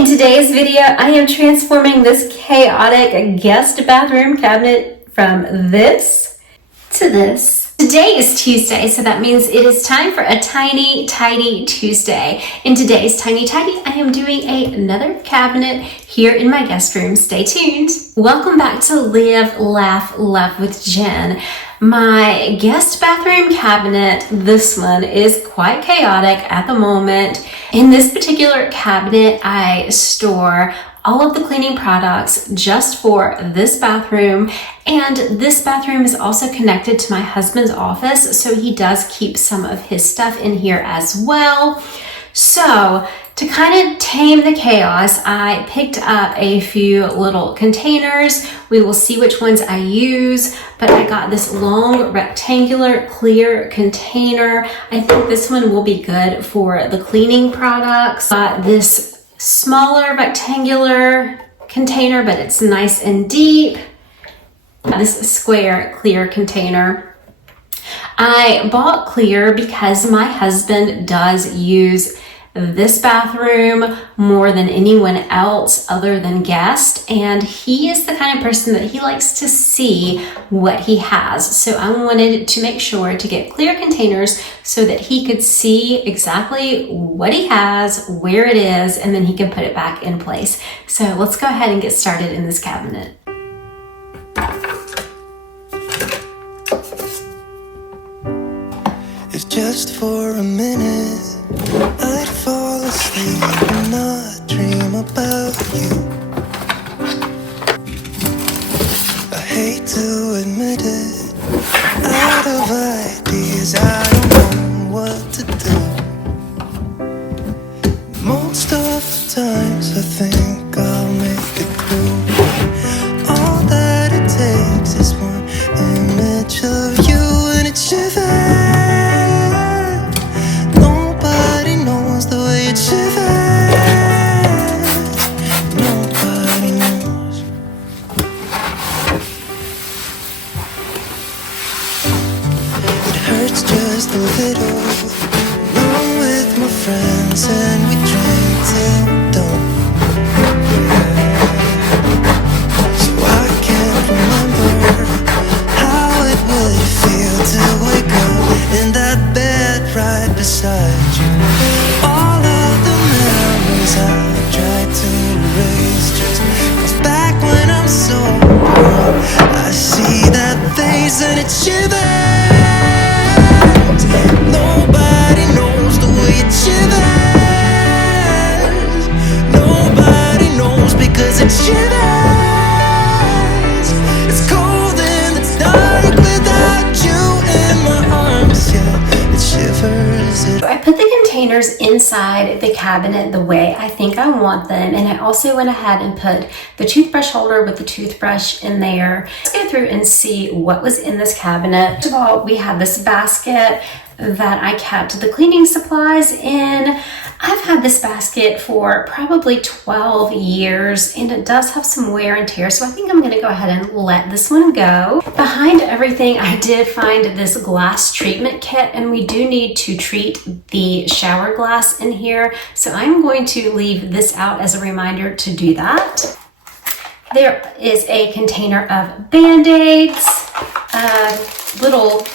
In today's video, I am transforming this chaotic guest bathroom cabinet from this to this. Today is Tuesday, so that means it is time for a tiny, tidy Tuesday. In today's Tiny Tidy, I am doing another cabinet here in my guest room. Stay tuned. Welcome back to Live, Laugh, Love with Jen. My guest bathroom cabinet, this one, is quite chaotic at the moment. In this particular cabinet, I store all of the cleaning products just for this bathroom, and this bathroom is also connected to my husband's office, so he does keep some of his stuff in here as well. So to kind of tame the chaos, I picked up a few little containers. We will see which ones I use, but I got this long rectangular clear container. I think this one will be good for the cleaning products. Got this smaller rectangular container, but it's nice and deep. This square clear container. I bought clear because my husband does use this bathroom more than anyone else other than guest, and he is the kind of person that he likes to see what he has. So I wanted to make sure to get clear containers so that he could see exactly what he has, where it is, and then he can put it back in place. So let's go ahead and get started in this cabinet. If just for a minute I'd fall asleep and not dream about you. I hate to admit it, out of ideas I don't know what to do. Most of the times I think I'll make it through. All that it takes is one image of you and it shivers. Just a little, along with my friends, and we drank till dawn. So I can't remember how it would feel to wake up in that bed right beside you. All of the memories I tried to erase just comes back when I'm sober. I see that face and it shivers. Nobody knows the way it shivers. Nobody knows because it shivers. It's cold and it's dark without you in my arms. Yeah, it shivers. I put the containers inside the cabinet the way I think I want them, and I also went ahead and put the toothbrush holder with the toothbrush in there. Let's go through and see what was in this cabinet. First of all, we have this basket that I kept the cleaning supplies in. I've had this basket for probably 12 years and it does have some wear and tear, so I think I'm going to go ahead and let this one go. Behind everything, I did find this glass treatment kit, and we do need to treat the shower glass in here, so I'm going to leave this out as a reminder to do that. There is a container of Band-Aids, a little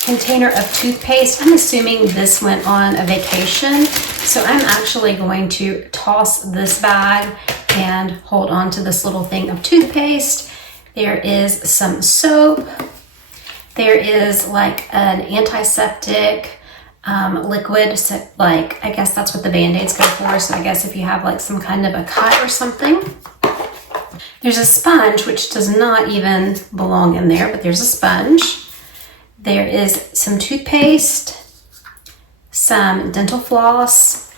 container of toothpaste. I'm assuming this went on a vacation, so I'm actually going to toss this bag and hold on to this little thing of toothpaste. There is some soap. There is like an antiseptic liquid, so like I guess that's what the Band-Aids go for, so I guess if you have like some kind of a cut or something. There's a sponge, which does not even belong in there, but there's a sponge. There is some toothpaste, some dental floss.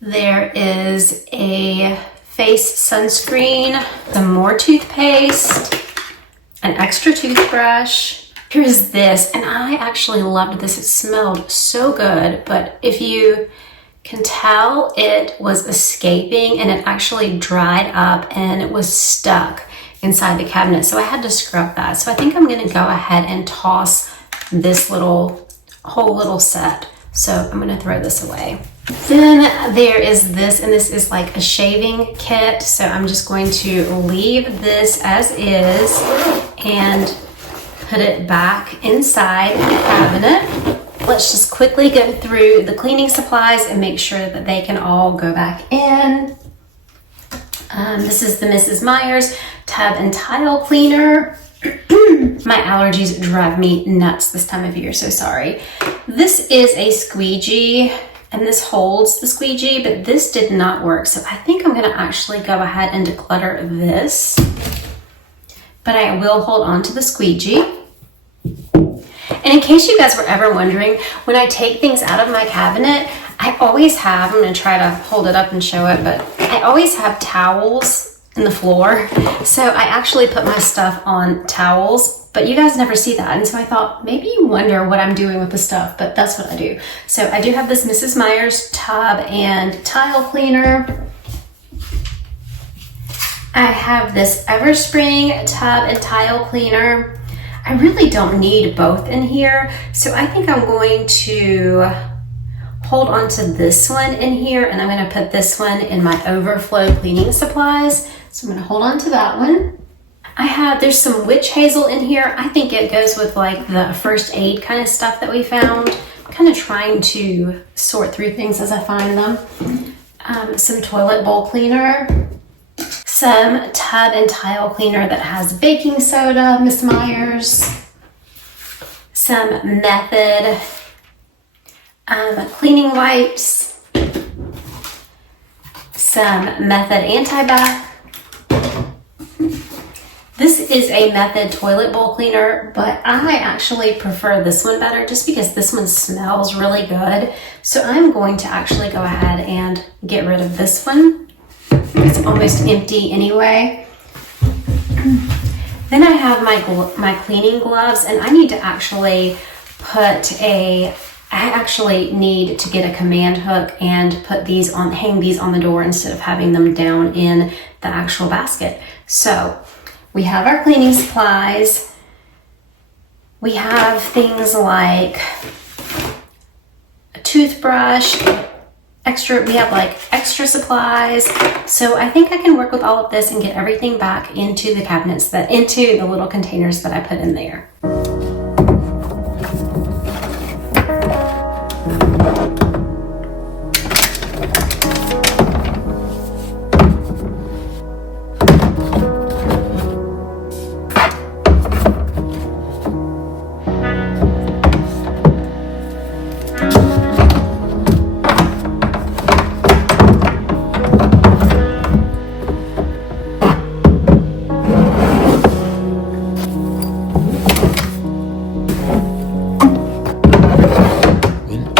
There is a face sunscreen, some more toothpaste, an extra toothbrush. Here's this, and I actually loved this. It smelled so good, but if you can tell, it was escaping and it actually dried up and it was stuck inside the cabinet. So I had to scrub that. So I think I'm going to go ahead and toss this whole little set. So I'm going to throw this away. Then there is this, and this is like a shaving kit. So I'm just going to leave this as is and put it back inside the cabinet. Let's just quickly go through the cleaning supplies and make sure that they can all go back in. This is the Mrs. Meyer's tub and tile cleaner. My allergies drive me nuts this time of year, so sorry. This is a squeegee, and this holds the squeegee, but this did not work. So I think I'm gonna actually go ahead and declutter this, but I will hold on to the squeegee. And in case you guys were ever wondering, when I take things out of my cabinet, I always have, I'm gonna try to hold it up and show it, but I always have towels in the floor. So I actually put my stuff on towels, but you guys never see that. And so I thought, maybe you wonder what I'm doing with the stuff, but that's what I do. So I do have this Mrs. Meyer's tub and tile cleaner. I have this Everspring tub and tile cleaner. I really don't need both in here, so I think I'm going to hold on to this one in here, and I'm going to put this one in my overflow cleaning supplies. So I'm going to hold on to that one. There's some witch hazel in here. I think it goes with like the first aid kind of stuff that we found. I'm kind of trying to sort through things as I find them. Some toilet bowl cleaner. Some tub and tile cleaner that has baking soda, Miss Meyer's. Some Method cleaning wipes. Some Method anti-bac. This is a Method toilet bowl cleaner, but I actually prefer this one better just because this one smells really good. So I'm going to actually go ahead and get rid of this one. It's almost empty anyway. Then I have my cleaning gloves, and I need to actually I actually need to get a command hook and hang these on the door instead of having them down in the actual basket. So we have our cleaning supplies. We have things like a toothbrush, we have like extra supplies. So I think I can work with all of this and get everything back into the cabinets, into the little containers that I put in there.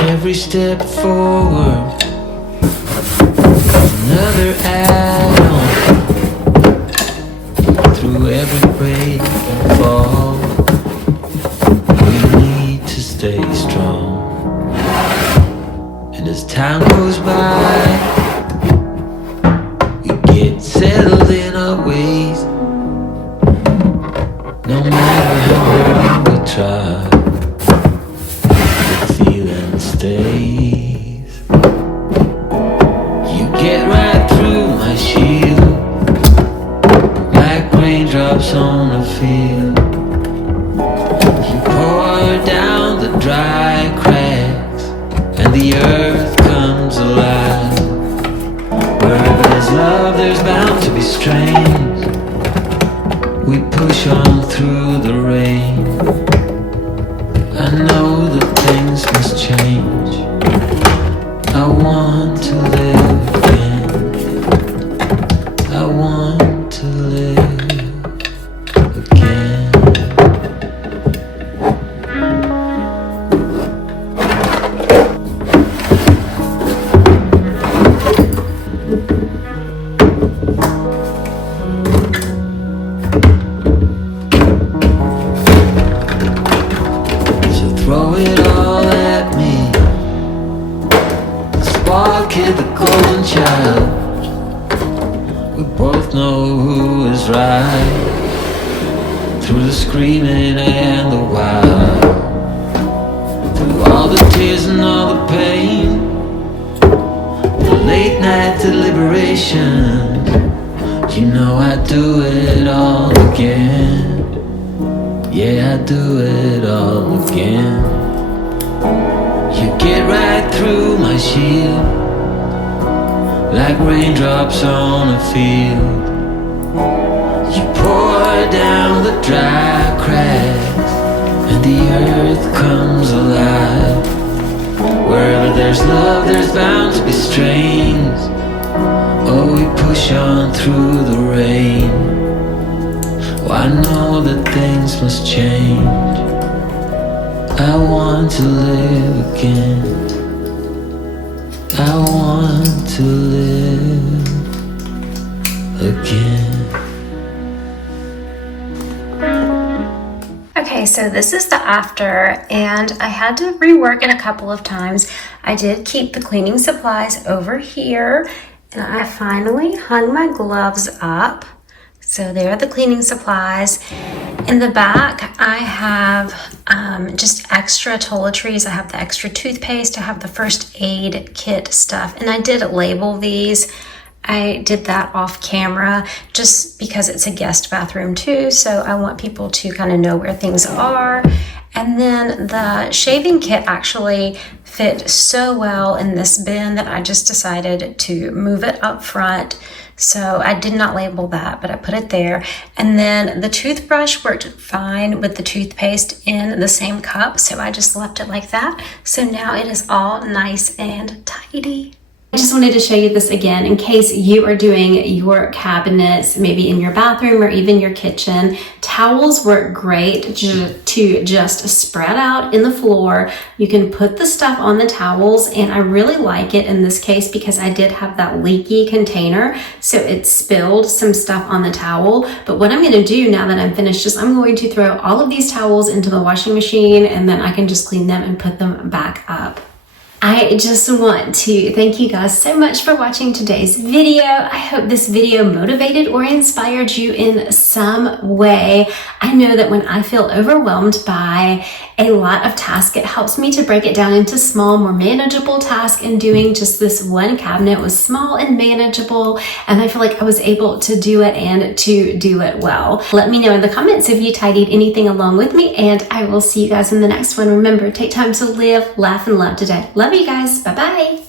Every step forward, another add-on. Through every break and fall, we need to stay strong. And as time goes by, we get settled in our ways. No matter how hard we try, stays. You get right through my shield, like raindrops on a field. You pour down the dry cracks, and the earth comes alive. Where there's love, there's bound to be strains. We push on through the rain. I know that things must change. I want to live again. I want to live again. Throw it all at me. Spark hit the golden child. We both know who is right. Through the screaming and the wild, through all the tears and all the pain, late night deliberation. You know I do it all again. Yeah, I do it all again. You get right through my shield, like raindrops on a field. You pour down the dry cracks, and the earth comes alive. Wherever there's love, there's bound to be strains. Oh, we push on through the rain. Oh, I know that things must change. I want to live again. I want to live again. Okay, so this is the after, and I had to rework it a couple of times. I did keep the cleaning supplies over here, and I finally hung my gloves up. So there are the cleaning supplies. In the back, I have just extra toiletries. I have the extra toothpaste. I have the first aid kit stuff, and I did label these. I did that off camera just because it's a guest bathroom too, so I want people to kind of know where things are. And then the shaving kit actually fit so well in this bin that I just decided to move it up front. So I did not label that, but I put it there. And then the toothbrush worked fine with the toothpaste in the same cup, so I just left it like that. So now it is all nice and tidy. I just wanted to show you this again in case you are doing your cabinets, maybe in your bathroom or even your kitchen. Towels work great to just spread out in the floor. You can put the stuff on the towels, and I really like it in this case because I did have that leaky container, so it spilled some stuff on the towel. But what I'm going to do now that I'm finished is I'm going to throw all of these towels into the washing machine, and then I can just clean them and put them back up. I just want to thank you guys so much for watching today's video. I hope this video motivated or inspired you in some way. I know that when I feel overwhelmed by a lot of tasks, it helps me to break it down into small, more manageable tasks, and doing just this one cabinet was small and manageable, and I feel like I was able to do it and to do it well. Let me know in the comments if you tidied anything along with me, and I will see you guys in the next one. Remember, take time to live, laugh, and love today. Love you guys. Bye-bye.